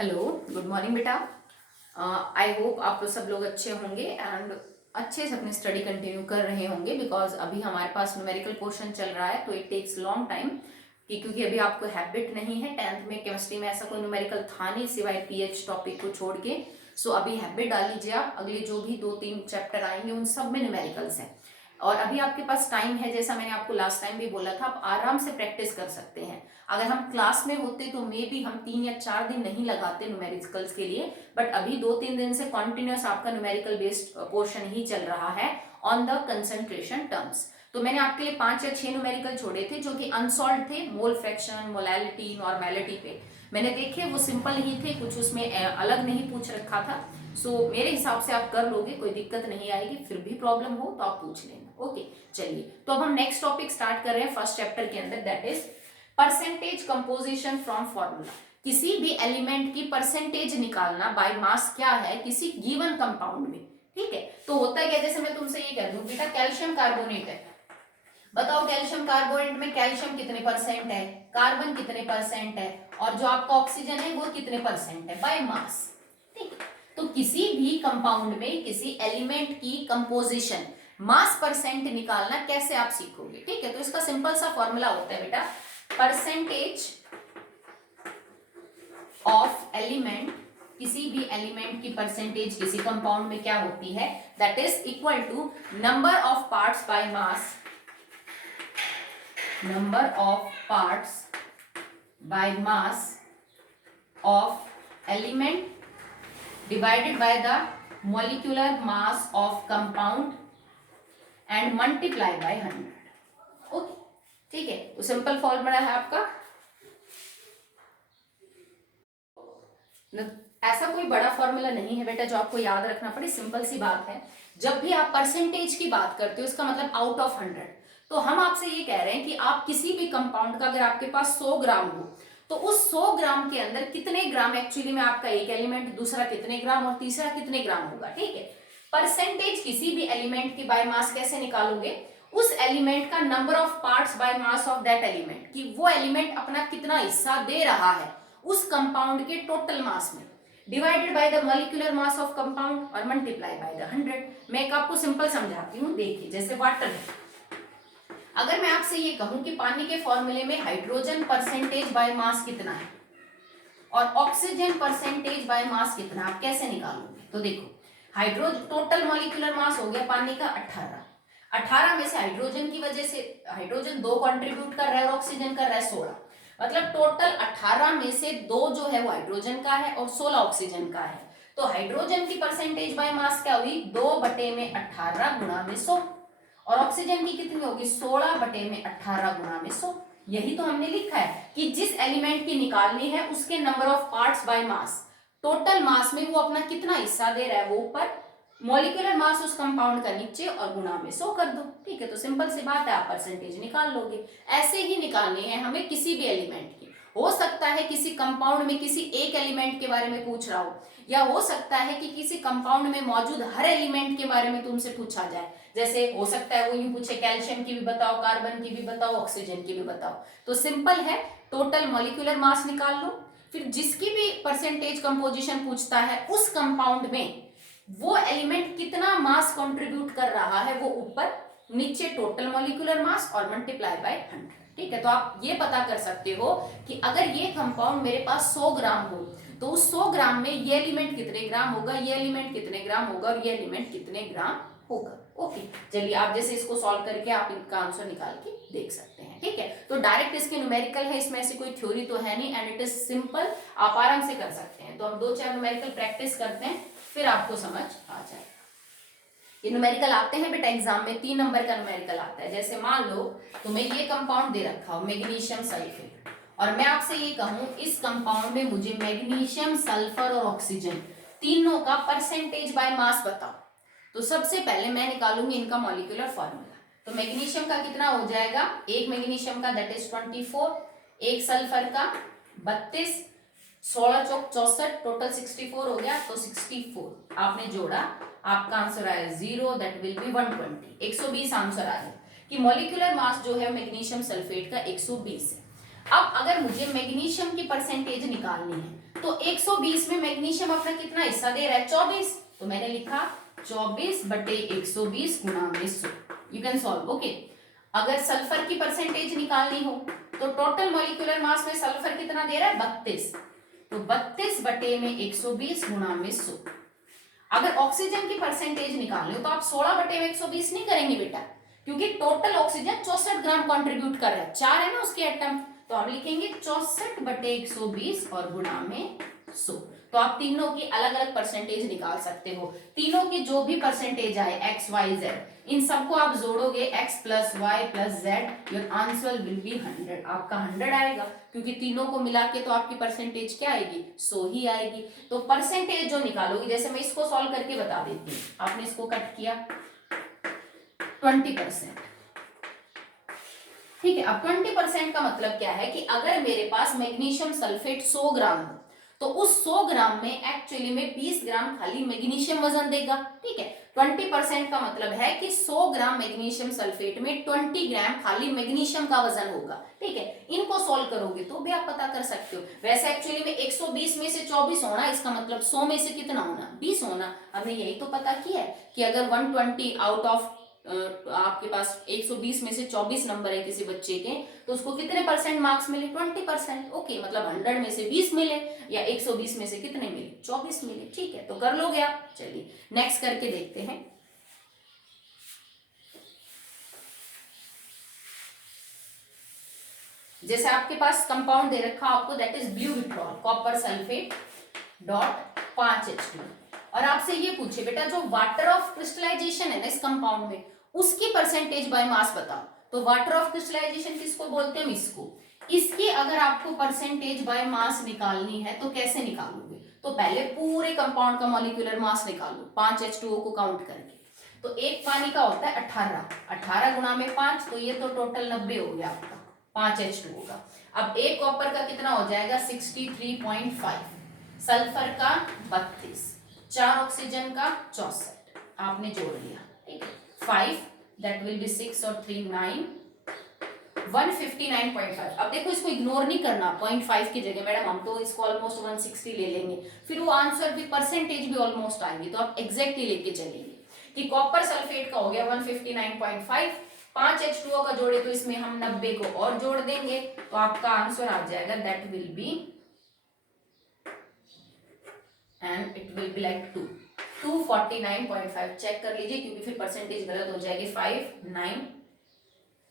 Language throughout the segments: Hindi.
हेलो, गुड मॉर्निंग बेटा। आई होप आप सब लोग अच्छे होंगे एंड अच्छे से अपनी स्टडी कंटिन्यू कर रहे होंगे बिकॉज अभी हमारे पास न्यूमेरिकल पोर्शन चल रहा है तो इट टेक्स लॉन्ग टाइम क्योंकि अभी आपको हैबिट नहीं है। 10th में केमिस्ट्री में ऐसा कोई न्यूमेरिकल था नहीं सिवाय पीएच टॉपिक को छोड़ के। सो अभी हैबिट डाल लीजिए आप। अगले जो भी 2-3 चैप्टर आएंगे उन सब में न्यूमेरिकल्स हैं और अभी आपके पास टाइम है। जैसा मैंने आपको लास्ट टाइम भी बोला था, आप आराम से प्रैक्टिस कर सकते हैं। अगर हम क्लास में होते तो मे बी हम 3 या 4 दिन नहीं लगाते न्यूमेरिकल्स के लिए, बट अभी 2-3 दिन से कॉन्टिन्यूस आपका न्यूमेरिकल बेस्ड पोर्शन ही चल रहा है ऑन द कंसंट्रेशन टर्म्स। तो मैंने आपके लिए 5 या 6 न्यूमेरिकल छोड़े थे जो कि अनसॉल्व थे, मोल फ्रैक्शन, मोलैलिटी, नॉर्मेलिटी पे मैंने देखे। वो सिंपल ही थे, कुछ उसमें अलग नहीं पूछ रखा था। सो मेरे हिसाब से आप कर लोगे, कोई दिक्कत नहीं आएगी। फिर भी प्रॉब्लम हो तो आप पूछ लेना। ओके, चलिए तो अब हम नेक्स्ट टॉपिक स्टार्ट कर रहे हैं फर्स्ट चैप्टर के अंदर, that is percentage composition from formula. किसी भी एलिमेंट की परसेंटेज निकालना बाय मास क्या है किसी गिवन कंपाउंड में। ठीक है, तो होता है क्या, जैसे मैं तुमसे ये कह दूं बेटा कैल्शियम कार्बोनेट है, बताओ कैल्शियम कार्बोनेट में कैल्शियम कितने परसेंट है, कार्बन कितने परसेंट है और जो आपका ऑक्सीजन है वो कितने परसेंट है बाय मास। ठीक है, तो किसी भी कंपाउंड में किसी एलिमेंट की कंपोजिशन मास परसेंट निकालना कैसे आप सीखोगे। ठीक है, तो इसका सिंपल सा फॉर्मूला होता है बेटा, परसेंटेज ऑफ एलिमेंट, किसी भी एलिमेंट की परसेंटेज किसी कंपाउंड में क्या होती है, that is equal to number of parts by mass, number of parts by mass of element divided by the molecular mass of compound and multiply by 100. Okay, ठीक है, तो सिंपल फॉर्मूला है आपका। ऐसा कोई बड़ा फॉर्मूला नहीं है बेटा जो आपको याद रखना पड़े, सिंपल सी बात है। जब भी आप परसेंटेज की बात करते हो इसका मतलब आउट ऑफ 100। तो हम आपसे ये कह रहे हैं कि आप किसी भी कंपाउंड का अगर आपके पास 100 ग्राम हो तो उस 100 ग्राम के अंदर कितने ग्राम एक्चुअली में आपका एक एलिमेंट, दूसरा कितने ग्राम और तीसरा कितने ग्राम होगा। ठीक है, परसेंटेज किसी भी एलिमेंट की बाय मास कैसे निकालोगे, उस एलिमेंट का number of parts by mass of that element, कि वो एलिमेंट अपना कितना हिस्सा दे रहा है उस कंपाउंड के टोटल मास में, divided by the molecular mass of compound और मल्टीप्लाई बाय द 100। मैं एक आपको सिंपल समझाती हूँ, देखिए जैसे वाटर है। अगर मैं आपसे ये कहूं कि पानी के फॉर्मूले में हाइड्रोजन परसेंटेज बाय मास कितना है और ऑक्सीजन परसेंटेज बाय मास कितना, आप कैसे निकालोगे। तो देखो, हाइड्रोजन टोटल मॉलिक्यूलर मास हो गया पानी का 18 में से हाइड्रोजन की वजह से हाइड्रोजन 2 कंट्रीब्यूट कर रहा है और ऑक्सीजन कर रहा है 16, मतलब टोटल 18 में से 2 जो है वो हाइड्रोजन का है और 16 ऑक्सीजन का है। तो हाइड्रोजन की परसेंटेज बाय मास क्या हुई, 2/18 गुणा में 100, और ऑक्सीजन की कितनी होगी, 16/18 गुणा में 100। यही तो हमने लिखा है कि जिस एलिमेंट की निकालनी है उसके number of parts by mass, total mass में वो अपना कितना हिस्सा दे रहा है वो ऊपर, मॉलिक्यूलर मास उस कंपाउंड का नीचे और गुणा में 100 कर दो। ठीक है, तो सिंपल सी बात है, आप परसेंटेज निकाल लोगे। ऐसे ही निकालनी है हमें किसी भी एलिमेंट की। हो सकता है किसी कंपाउंड में किसी एक एलिमेंट के बारे में पूछ रहा हो, या हो सकता है कि किसी कंपाउंड में मौजूद हर एलिमेंट के बारे में तुमसे पूछा जाए। जैसे हो सकता है वो यूं पूछे कैल्शियम की भी बताओ, कार्बन की भी बताओ, ऑक्सीजन की भी बताओ। तो सिंपल है, टोटल मॉलिक्यूलर मास निकाल लो, फिर जिसकी भी परसेंटेज कंपोजिशन पूछता है उस कंपाउंड में वो एलिमेंट कितना मास कंट्रीब्यूट कर रहा है वो ऊपर, नीचे टोटल मॉलिक्यूलर मास और मल्टीप्लाई बाय 100। ठीक है, तो आप ये पता कर सकते हो कि अगर ये कंपाउंड मेरे पास 100 ग्राम हो तो उस 100 ग्राम में ये एलिमेंट कितने ग्राम होगा, ये एलिमेंट कितने ग्राम होगा और ये एलिमेंट कितने ग्राम होगा। ओके, चलिए आप जैसे इसको सॉल्व करके आप इनका आंसर निकाल के देख सकते हैं। ठीक है, तो डायरेक्ट इसके न्यूमेरिकल है, इसमें ऐसी कोई थ्योरी तो है नहीं एंड इट इज सिंपल, आप आराम से कर सकते हैं। तो हम 2-4 न्यूमेरिकल प्रैक्टिस करते हैं फिर आपको समझ आ जाएगा। ये न्यूमेरिकल आते हैं बेटा एग्जाम में, 3 नंबर का न्यूमेरिकल आता है। जैसे मान लो तुम्हें ये कंपाउंड दे रखा हो मैग्नीशियम सल्फेट, और मैं आपसे ये कहूं इस कंपाउंड में मुझे मैग्नीशियम, सल्फर और ऑक्सीजन तीनों का परसेंटेज बाय मास बताओ। तो सबसे पहले मैं निकालूंगी इनका मॉलिक्यूलर फॉर्मूला। तो मैग्नीशियम का कितना हो जाएगा, एक मैग्नीशियम का दैट इज 24, एक सल्फर का 32, 16 चौक 64, टोटल 64 हो गया। तो 64 आपने जोड़ा, आपका आंसर आया 0, दैट विल बी 120, 120 आंसर आया कि मॉलिक्यूलर मास जो है मैग्नीशियम सल्फेट का 120 है। अब अगर मुझे मैग्नीशियम की परसेंटेज निकालनी है तो 120 में मैग्नीशियम अपना कितना हिस्सा दे रहा है 24, तो मैंने लिखा 24/120 गुणा में 100। You can solve. ओके, अगर सल्फर की परसेंटेज निकालनी हो तो टोटल मॉलिक्यूलर मास में सल्फर कितना दे रहा है 32, तो 32/120 गुणा में 100। अगर ऑक्सीजन की परसेंटेज निकालनी हो तो आप 16/120 नहीं करेंगे बेटा, क्योंकि टोटल ऑक्सीजन 64 ग्राम कंट्रीब्यूट कर रहा है, 4 है ना उसके एटम, तो आप लिखेंगे 64/120 और गुणा में 100। तो आप तीनों की अलग अलग परसेंटेज निकाल सकते हो। तीनों की जो भी परसेंटेज आए x y z, इन सबको आप जोड़ोगे x + y + z, your answer will be 100। आपका 100 आएगा, क्योंकि तीनों को मिला के तो आपकी परसेंटेज क्या आएगी 100 ही आएगी। तो परसेंटेज जो निकालोगी, जैसे मैं इसको सॉल्व करके बता देती हूँ। आपने इसको कट किया 20%, ठीक है। अब 20% का मतलब क्या है कि अगर मेरे पास मैग्नीशियम सल्फेट 100 ग्राम हो तो उस 100 ग्राम में एक्चुअली में 20 ग्राम खाली मैग्नीशियम वजन देगा, ठीक है। 20% का मतलब है कि 100 ग्राम मैग्नीशियम सल्फेट में 20 ग्राम खाली मैग्नीशियम का वजन होगा, ठीक है। इनको सॉल्व करोगे तो भी आप पता कर सकते हो। वैसे एक्चुअली में 120 में से 24 होना, इसका मतलब 100 में से कितना होना 20 होना। हमने यही तो पता किया है कि अगर 120 आउट ऑफ आपके पास 120 में से 24 नंबर है किसी बच्चे के, तो उसको कितने परसेंट मार्क्स मिले 20%। ओके, मतलब 100 में से 20 मिले या 120 में से कितने मिले 24 मिले, ठीक है। तो कर लोगे आप। चलिए नेक्स्ट करके देखते हैं। जैसे आपके पास कंपाउंड दे रखा आपको, that is blue vitriol copper sulphate dot 5H2, और आपसे ये पूछे बेटा जो वाटर ऑफ क्रिस्टलाइजेशन है ना इस कंपाउंड में, उसकी परसेंटेज बाय मास बताओ। तो वाटर ऑफ क्रिस्टलाइजेशन किसको बोलते हैं, इसको। इसकी अगर आपको परसेंटेज बाय मास निकालनी है तो कैसे निकालोगे, तो पहले पूरे कंपाउंड का मॉलिक्यूलर मास निकालो 5H2O को काउंट करके। तो एक पानी का होता है 18 गुणा में 5, तो ये तो टोटल 90 हो गया आपका 5H2O का। अब एक कॉपर का कितना हो जाएगा 63.5, सल्फर का 32, 4 ऑक्सीजन का 64, आपने जोड़ लिया, ठीक है। 5 दैट विल बी 6 और 3 9, 159.5। अब देखो इसको इग्नोर नहीं करना, 0.5 की जगह मैडम हम तो इसको ऑलमोस्ट 160 ले लेंगे, फिर वो आंसर भी परसेंटेज भी ऑलमोस्ट आएगी, तो आप एग्जैक्टली लेके चलेंगे कि कॉपर सल्फेट का हो गया 159.5, 5H2O का जोड़े तो इसमें हम 90 को और जोड़ देंगे, तो आपका आंसर आ जाएगा that will be, and it will be like 249.5। Check कर लीजिए क्योंकि फिर परसेंटेज गलत हो जाएगी 5 9,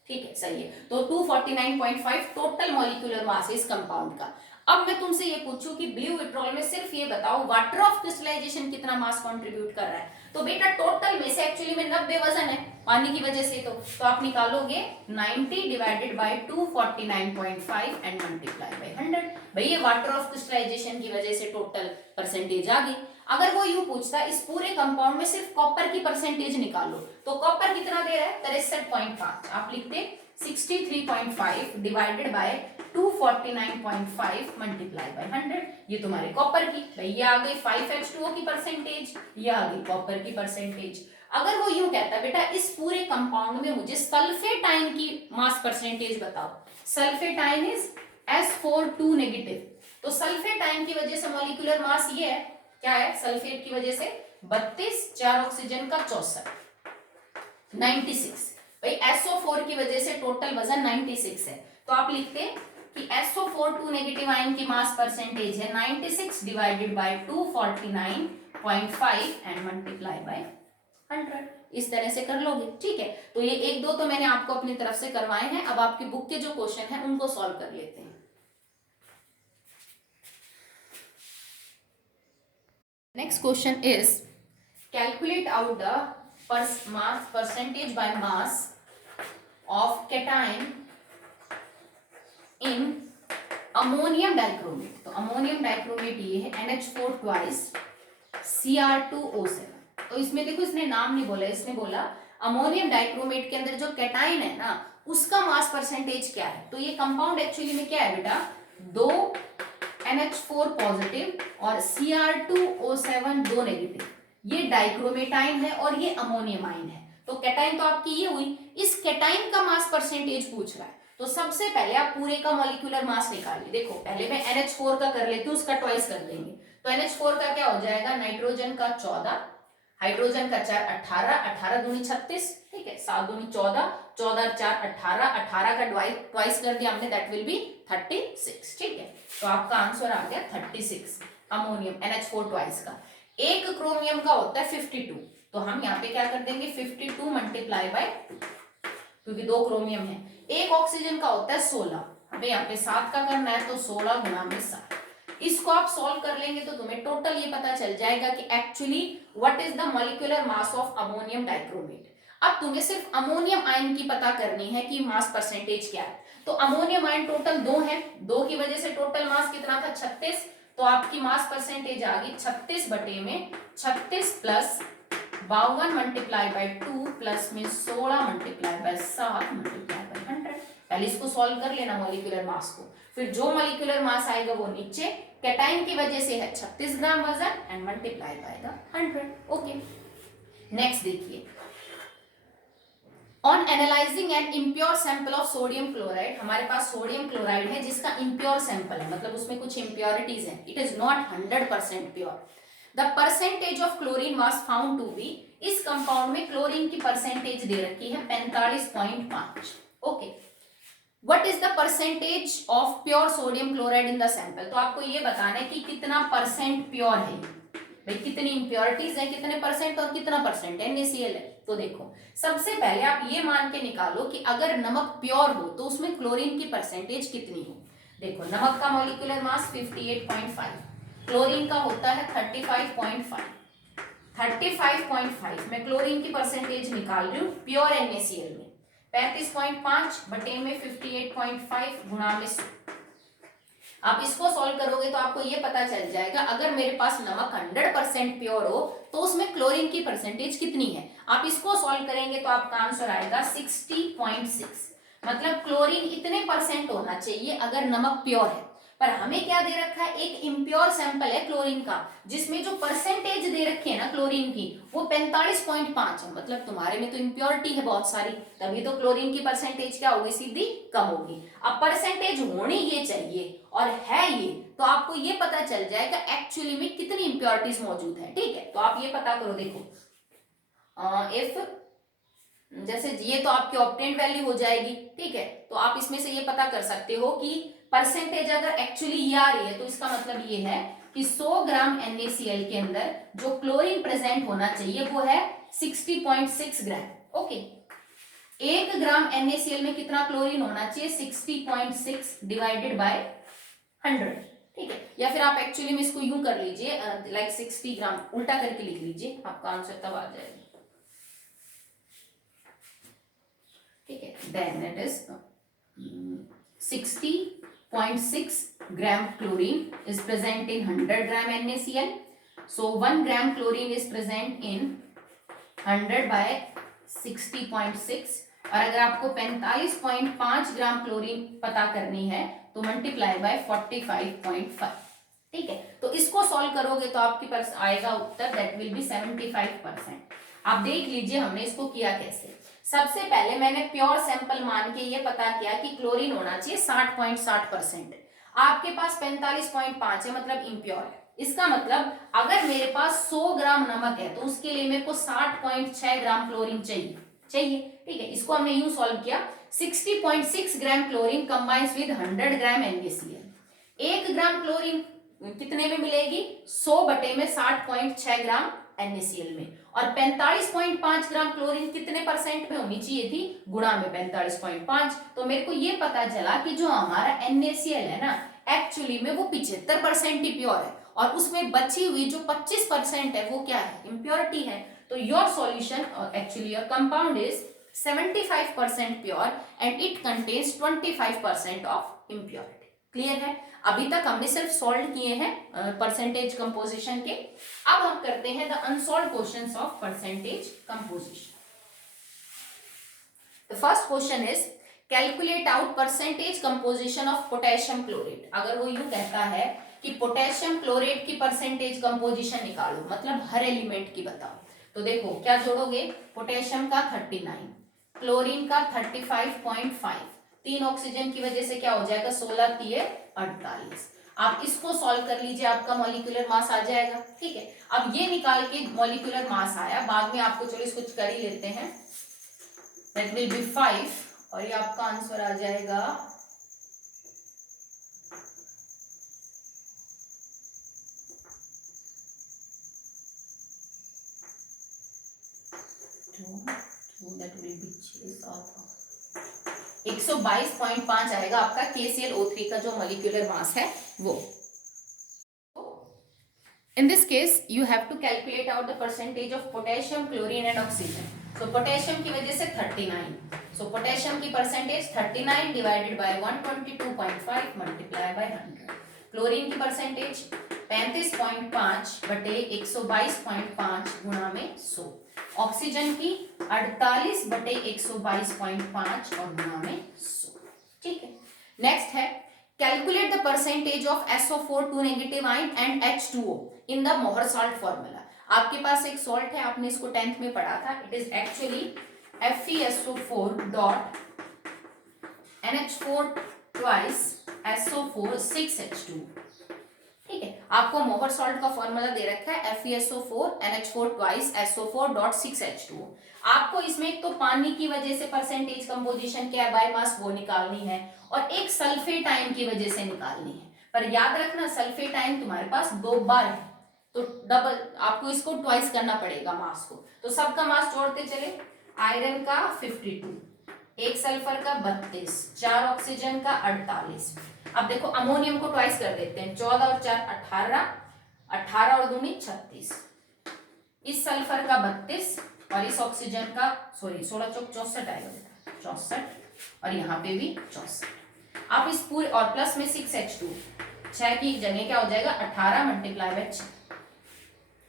ठीक है सही है। तो 249.5 टोटल मॉलिक्यूलर मास है इस कंपाउंड का। अब मैं तुमसे ये पूछूं कि ब्लू विट्रॉल में सिर्फ ये बताओ वाटर ऑफ क्रिस्टलाइजेशन कितना मास कंट्रीब्यूट कर रहा है, तो बेटा टोटल में से एक्चुअली में 90 वजन है पानी की वजह से, तो आप निकालोगे 90 divided by 249.5 and multiply bye 100। भाई ये वाटर ऑफ क्रिस्टलाइजेशन की वजह से टोटल परसेंटेज आ गई। अगर वो यूं पूछता इस पूरे कंपाउंड में सिर्फ कॉपर की परसेंटेज निकालो, तो कॉपर कितना दे रहा है 63.5, आप लिखते 63.5 डिवाइडेड बाय 249.5 मल्टीप्लाई बाय 100, ये तुम्हारे कॉपर की। भाई ये आ गई 5H2O की परसेंटेज, ये आ गई कॉपर की परसेंटेज। अगर वो यूं कहता बेटा इस पूरे कंपाउंड में मुझे सल्फेटाइन की मास परसेंटेज बताओ, सल्फेटाइन इज S42 नेगेटिव, तो सल्फेटाइन की वजह से मॉलिक्यूलर मास ये है, क्या है सल्फेट की वजह से 32, 4 ऑक्सीजन का 64, 96। भाई SO4 की वजह से टोटल वजन 96 है, तो आप लिखते कि SO4 नेगेटिव आयन की मास परसेंटेज है 96 divided by 249.5 and multiply bye 100। इस तरह से कर लोगे, ठीक है। तो ये एक दो तो मैंने आपको अपनी तरफ से करवाए हैं, अब आपकी बुक के जो क्वेश्चन है उनको सॉल्व कर लेते हैं। Next question is calculate out the percentage by mass of cation in ammonium dichromate। तो अमोनियम डाइक्रोमेट ये है NH4 ट्वाइस Cr2O7। तो इसमें देखो इसने नाम नहीं बोला, इसने बोला अमोनियम डाइक्रोमेट के अंदर जो कैटाइन है ना उसका मास परसेंटेज क्या है। तो ये कंपाउंड एक्चुअली में क्या है बेटा, 2 NH4 पॉजिटिव और Cr2O7 2 नेगेटिव, ये डाइक्रोमेटाइन है और ये अमोनियम आइन है। तो कैटाइन तो आपकी ये हुई, इस कैटाइन का मास परसेंटेज पूछ रहा है, तो सबसे पहले आप पूरे का मॉलिक्यूलर मास निकालिए। देखो पहले मैं NH4 का कर लेती हूँ, उसका ट्वाइस कर लेंगे। तो NH4 का क्या हो जाएगा, नाइट्रोजन का 14, हाइड्रोजन का 4 18, 18 दूनी 36, ठीक है, 7 दूनी 14, 14 4 18, 18 का ट्वाइस कर दिया हमने, दैट विल बी 36, ठीक है। तो आपका आंसर आ गया 36 अमोनियम NH4 ट्वाइस का। एक क्रोमियम का होता है 52, तो हम यहाँ पे क्या कर देंगे 52 मल्टीप्लाई बाय 2, क्योंकि 2 क्रोमियम है। एक ऑक्सीजन का होता है 16, हमें यहाँ पे 7 का करना है, तो 16 गुना में 7। इसको आप सॉल्व कर लेंगे तो तुम्हें टोटल ये पता चल जाएगा कि actually what is the molecular mass of ammonium dichromate. अब तुम्हें सिर्फ अमोनियम आयन की पता करनी है कि मास परसेंटेज क्या है। तो अमोनियम आयन टोटल 2 है, 2 की वजह से टोटल मास कितना था 36, तो आपकी मास परसेंटेज आ गई 36 बटे में 36 प्लस 52 मल्टीप्लाई बाय 2 प्लस में 16 मल्टीप्लाई बाय 7 मल्टीप्लाई बाय 100। पहले इसको सॉल्व कर लेना मॉलिक्यूलर मास को, फिर जो मॉलिक्यूलर मास आएगा वो नीचे कैटाइन की वजह से है 36 ग्राम वजन and multiply by the 100। Okay, next देखिए, on analysing an impure sample of sodium chloride, हमारे पास सोडियम क्लोराइड है जिसका इम्प्योर सैंपल है, मतलब उसमें कुछ इम्प्योरिटीज हैं, it is not 100% pure. The percentage of chlorine was found to be, इस कंपाउंड में क्लोरीन की परसेंटेज दे रखी है 45.5। Okay, what is the percentage of pure sodium chloride in the sample, तो आपको ये बताना है कि कितना परसेंट प्योर है, भाई कितनी इंप्योरिटीज है, कितने परसेंट और कितना परसेंट NaCl है। तो देखो सबसे पहले आप ये मान के निकालो कि अगर नमक प्योर हो तो उसमें क्लोरीन की परसेंटेज कितनी हो। देखो नमक का मॉलिक्यूलर मास 58.5, क्लोरीन का होता है 35.5, 35.5 में क्लोरीन की परसेंटेज निकाल रही हूँ प्योर NaCl में, 35.5 बटे में 58.5 गुणा में 100। आप इसको सॉल्व करोगे तो आपको ये पता चल जाएगा अगर मेरे पास नमक 100% प्योर हो तो उसमें क्लोरीन की परसेंटेज कितनी है। आप इसको सॉल्व करेंगे तो आपका आंसर आएगा 60.6, मतलब क्लोरीन इतने परसेंट होना चाहिए अगर नमक प्योर है। पर हमें क्या दे रखा है, एक इम्प्योर सैंपल है क्लोरीन का जिसमें जो परसेंटेज दे रखी है ना क्लोरीन की वो 45.5 है, मतलब तुम्हारे में तो इम्प्योरिटी है बहुत सारी, तभी तो क्लोरीन की परसेंटेज क्या होगी, सीधी कम होगी। अब परसेंटेज होनी ये चाहिए और है ये, तो आपको ये पता चल जाएगा एक्चुअली में कितनी इम्प्योरिटीज मौजूद है। ठीक है, तो आप ये पता करो, देखो इफ जैसे ये तो आपकी ऑब्टेन्ड वैल्यू हो जाएगी, ठीक है, तो आप इसमें से ये पता कर सकते हो कि परसेंटेज अगर एक्चुअली ये आ रही है तो इसका मतलब ये है कि 100 ग्राम NaCl के अंदर जो क्लोरीन प्रेजेंट होना चाहिए वो है 60.6 ग्राम। ओके, 1 ग्राम NaCl में कितना क्लोरीन होना चाहिए, 60.6 डिवाइडेड बाय 100, ठीक है। या फिर आप एक्चुअली में इसको यूं कर लीजिए, लाइक 60 ग्राम उल्टा करके लिख लीजिए, आपका आंसर तब आ जाएगा। ठीक है, then it is 60.6 gram chlorine is present in 100 gram NaCl. So 1 gram chlorine is present in 100 by 60.6, और अगर आपको 45.5 ग्राम क्लोरीन पता करनी है तो मल्टीप्लाई बाय 45.5। ठीक है, तो इसको सॉल्व करोगे तो आपके पास आएगा उत्तर, दैट विल बी 75%। आप देख लीजिए हमने इसको किया कैसे। सबसे पहले मैंने प्योर सैंपल मान के ये पता किया कि क्लोरीन होना चाहिए 60.60%, आपके पास 45.5 है, मतलब इम्प्योर है। इसका मतलब अगर मेरे पास 100 ग्राम नमक है तो उसके लिए मेरे को 60.6 ग्राम क्लोरीन चाहिए। ठीक है, इसको हमने यूं सॉल्व किया, 60.6 gram chlorine combines with 100 gram NaCl। 1 gram chlorine कितने में मिलेगी, 100 बटे में 60.6 ग्राम NaCl में, और 45.5 ग्राम क्लोरीन कितने परसेंट में होनी चाहिए थी, गुणा में 45.5। तो मेरे को ये पता चला कि जो हमारा NaCl है ना एक्चुअली में वो 75% ही प्योर है, और उसमें बची हुई जो 25% है वो क्या है, इम्प्योरिटी है। तो your solution actually your compound is 75% pure and it contains 25% of impurity. Clear है, अभी तक हमने सिर्फ सॉल्व किए हैं परसेंटेज कंपोजिशन के, अब हम करते हैं the unsolved questions of percentage composition. The first question is calculate out percentage composition of potassium chlorate. अगर वो यूं कहता है कि पोटेशियम क्लोरेट की परसेंटेज कंपोजिशन निकालो, मतलब हर एलिमेंट की बताओ, तो देखो क्या जोड़ोगे, पोटेशियम का 39, क्लोरीन का 35.5, 3 ऑक्सीजन की वजह से क्या हो जाएगा, 16 3 48। आप इसको सॉल्व कर लीजिए, आपका मॉलिक्यूलर मास आ जाएगा। ठीक है, अब ये निकाल के मॉलिक्यूलर मास आया, बाद में आपको चलो इसको कर ही लेते हैं, दैट विल बी 5 और ये आपका आंसर आ जाएगा 122.5 आएगा आपका KClO3 का जो मॉलिक्यूलर मास है वो। In this case, you have to calculate out the percentage of potassium, chlorine and oxygen. So potassium की वजह से 39. So potassium की percentage 39 divided by 122.5 multiply by 100. Chlorine की percentage 35.5 बटे 122.5 गुणा में 100. ऑक्सीजन की 48 बटे 122.5 और गुणा में 100. ठीक है, नेक्स्ट है calculate the percentage of SO4 2 negative ion and H2O in the मोहर सॉल्ट फॉर्मूला। आपके पास एक सॉल्ट है, आपने इसको 10th में पढ़ा था, it is actually FeSO4 dot NH4 twice SO4 6H2। ठीक है, आपको मोहर सॉल्ट का फॉर्मूला दे रखा है FeSO4 NH4 twice SO4 dot 6H2। आपको इसमें एक तो पानी की वजह से परसेंटेज कंपोजिशन क्या है बाय मास वो निकालनी है, और एक सल्फेट आयन की वजह से निकालनी है। पर याद रखना सल्फेट आयन तुम्हारे पास 2 बार है, तो डबल आपको इसको ट्वाइस करना पड़ेगा मास को। तो सबका मास जोड़ते चले, आयरन का 52, एक सल्फर का 32, 4 ऑक्सीजन का 48। अब देखो अमोनियम को ट्वाइस कर देते हैं, 14 और 4 18, 18 और 2 36, इस सल्फर का 32 और इस ऑक्सीजन का 16 चौक 64 आएगा बेटा, 64, और यहाँ पे भी 64। आप इस पूरे और प्लस में 6H2, 6 की जगह क्या हो जाएगा 18 मल्टीप्लाई बाय 6।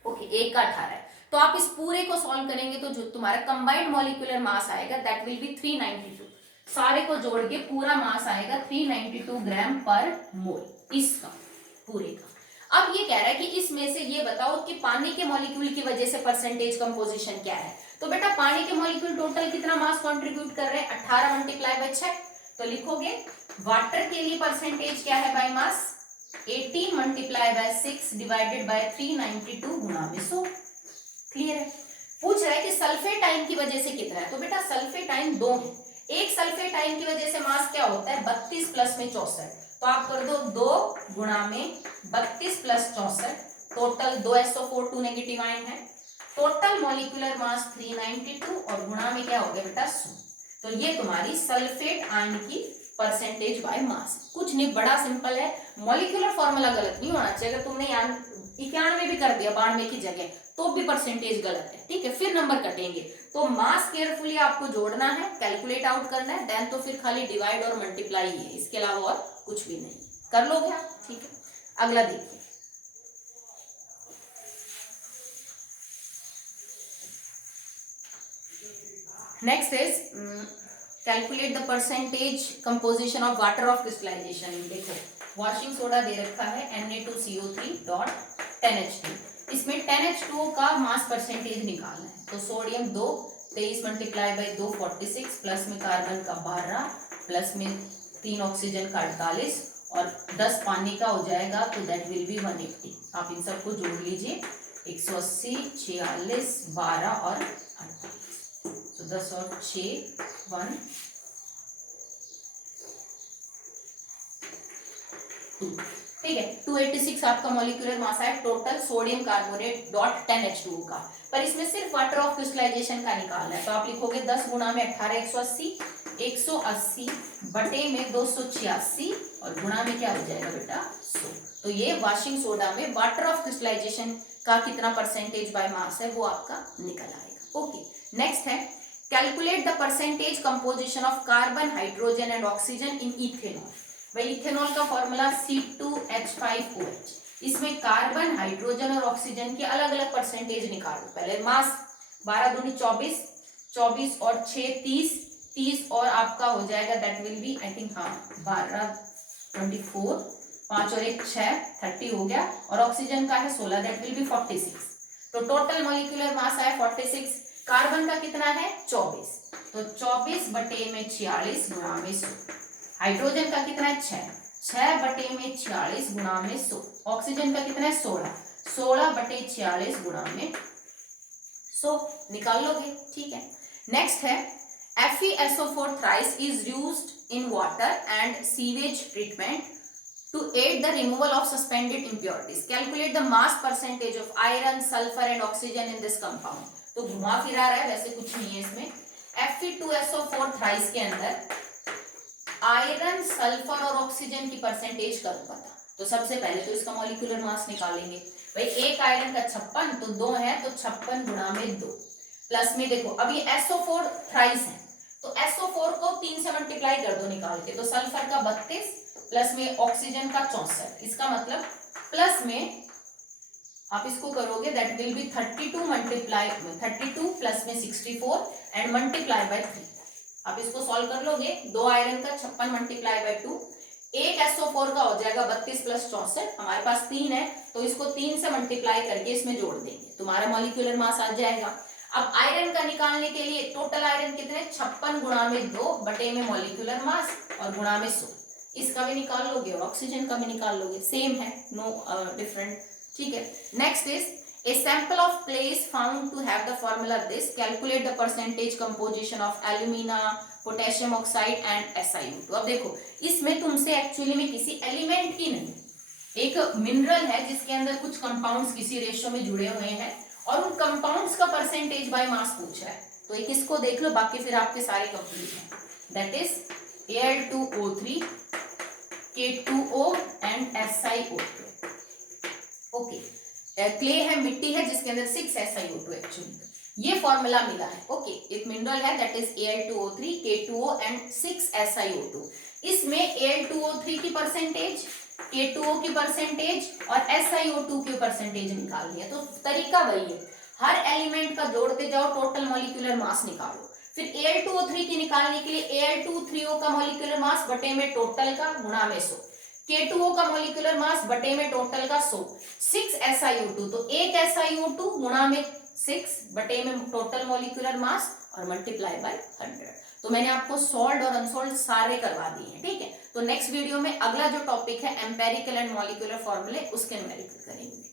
ओके, एक का 18 है, तो आप इस पूरे को सॉल्व करेंगे तो जो तुम्हारा कंबाइंड मॉलिक्यूलर मास आएगा दैट विल बी 392। सारे को जोड़ के पूरा मास आएगा 392 ग्राम पर मोल इसका पूरे का। अब ये कह रहा है कि इसमें से ये बताओ कि पानी के मॉलिक्यूल की वजह से परसेंटेज कंपोजिशन क्या है। तो बेटा पानी के मॉलिक्यूल टोटल कितना मास कंट्रीब्यूट कर रहे हैं, 18 मल्टीप्लाई बाय 6। तो लिखोगे वाटर के लिए परसेंटेज क्या है by mass, 18 multiply by 6 divided by 392 गुणा में 100। क्लियर है। पूछ रहा है कि सल्फेट आयन की वजह से कितना है, तो बेटा सल्फेट आयन 2 है। एक सल्फेट आयन की वजह से मास क्या होता है 32 प्लस में 64, तो आप कर दो 2 गुणा में 32 plus 64, total 2 SO4 2 negative ion है, टोटल मॉलिक्यूलर मास 392 और गुणा में क्या हो गया बेटा 100। तो ये तुम्हारी सल्फेट आयन की परसेंटेज बाय मास। कुछ नहीं, बड़ा सिंपल है, मॉलिक्यूलर फॉर्मूला गलत नहीं होना चाहिए। अगर तुमने 91 भी कर दिया 92 की जगह तो भी परसेंटेज गलत है। ठीक है, फिर नंबर कटेंगे। तो मास केयरफुली आपको जोड़ना है, कैलकुलेट आउट करना है, देन तो फिर खाली डिवाइड और मल्टीप्लाई है, इसके अलावा और कुछ भी नहीं। कर लोगे आप। ठीक है, अगला देखिए। Next is calculate the percentage composition of water of crystallization. देखो वॉशिंग सोडा दे रखा है Na2CO3 डॉट 10H2, इसमें 10H2O का मास परसेंटेज निकालना है। तो सोडियम 2, 23 मल्टीप्लाई बाई 2 46, प्लस में कार्बन का 12, प्लस में 3 ऑक्सीजन का 48 और 10 पानी का हो जाएगा, तो दैट विल बी 180। आप इन सबको जोड़ लीजिए, 180, 46, 12 और 48, तो 10 और 6 1 2। ठीक है, 286 आपका मॉलिक्यूलर मास है total sodium carbonate dot 10H2O का। पर इसमें सिर्फ वाटर ऑफ क्रिस्टलाइजेशन का निकालना है, तो आप लिखोगे 10 गुणा में 18 180, 180 बटे में 286 और गुणा में क्या हो जाएगा बेटा 100। तो ये वॉशिंग सोडा में वाटर ऑफ क्रिस्टलाइजेशन का कितना परसेंटेज बाय मास है वो आपका निकल आएगा। ओके, नेक्स्ट है calculate the percentage composition of carbon hydrogen and oxygen in ethanol. भाई इथेनॉल का फॉर्मूला C2H5OH। इसमें कार्बन हाइड्रोजन और ऑक्सीजन की अलग अलग परसेंटेज निकालो। पहले मास 12 दूनी 24, 24 और 6 30, 30 और आपका हो जाएगा that will be I think 12 24, 5 और 1 6 30 हो गया, और ऑक्सीजन का है 16 दैट विल बी 46। तो टोटल मॉलिक्यूलर मास है 46, कार्बन का कितना है 24, तो 24 बटे में 46 गुणा में 100। हाइड्रोजन का कितना है 6, 6/46 गुणा में 100। ऑक्सीजन का कितना है 16, 16/46 गुणा में 100 निकाल लोगे, ठीक है। नेक्स्ट है FeSO4 thrice is used in water and sewage treatment to aid the removal of suspended impurities. Calculate the mass percentage of iron, sulfur and oxygen in this compound. तो घुमा फिरा रहा है, वैसे कुछ नहीं है इसमें। Fe2SO4 thrice के अंदर आयरन, सल्फर और ऑक्सीजन की परसेंटेज करो पता। तो सबसे पहले तो इसका मॉलिक्यूलर मास निकालेंगे। भाई एक आयरन का 56, तो 2 है तो 56 गुणा में 2, प्लस में देखो अब ये SO4 थ्राइस है, तो SO4 को 3 से मल्टीप्लाई कर दो निकाल के, तो सल्फर का 32 प्लस में ऑक्सीजन का 64, इसका मतलब प्लस में आप इसको करोगे that will B 32 multiply 32 plus में 64 एंड मल्टीप्लाई बाय 3। आप इसको सॉल्व कर लोगे, 2 आयरन का 56 मल्टीप्लाई बाय 2, एक SO4 का हो जाएगा 32 प्लस 64, हमारे पास 3 है तो इसको 3 से मल्टीप्लाई करके इसमें जोड़ देंगे, तुम्हारा मॉलिक्यूलर मास आ जाएगा। अब आयरन का निकालने के लिए टोटल आयरन कितने 56 गुणा में 2 बटे में मॉलिक्यूलर मास और गुणा में 100, इसका भी निकाल लोगे और ऑक्सीजन का भी निकाल लोगे, सेम है, नो डिफरेंट, ठीक है। Next is a sample of clay is found to have the formula this, calculate the percentage composition of alumina, potassium oxide and SiO2। अब देखो इसमें तुमसे एक्चुअली में किसी एलिमेंट की नहीं, एक मिनरल है जिसके अंदर कुछ कंपाउंड्स किसी रेशियो में जुड़े हुए हैं और उन कंपाउंड्स का परसेंटेज बाय मास पूछ रहा है, तो एक इसको देख लो, बाकी फिर आपके सारे कंप्लीट हैं। That is Al2O3, K2O and SiO2। Okay, clay है, मिट्टी है जिसके अंदर 6 SiO2 एक्चुअली, ये फॉर्मूला मिला है। ओके, एक मिनरल है that is Al2O3, K2O and 6 SiO2। इसमें Al2O3 की परसेंटेज, K2O की परसेंटेज और SiO2 की परसेंटेज निकालनी है। तो तरीका वही है, हर एलिमेंट का जोड़ते जाओ, टोटल मॉलिक्यूलर मास निकालो। फिर Al2O3 की निकालने के लिए Al2O3 का मॉलिक्यूलर मास बटे में टोटल का गुणा में 100, K2O का मॉलिक्यूलर मास बटे में टोटल का 100, 6 SiO2 तो एक SiO2 गुणा में 6 बटे में टोटल मॉलिक्यूलर मास और मल्टीप्लाई बाय 100। तो मैंने आपको सॉल्ड और अनसॉल्ड सारे करवा दिए हैं, ठीक है। तो नेक्स्ट वीडियो में अगला जो टॉपिक है एम्पेरिकल एंड मॉलिक्यूलर फॉर्मूले, उसके न्यूमेरिकल करेंगे।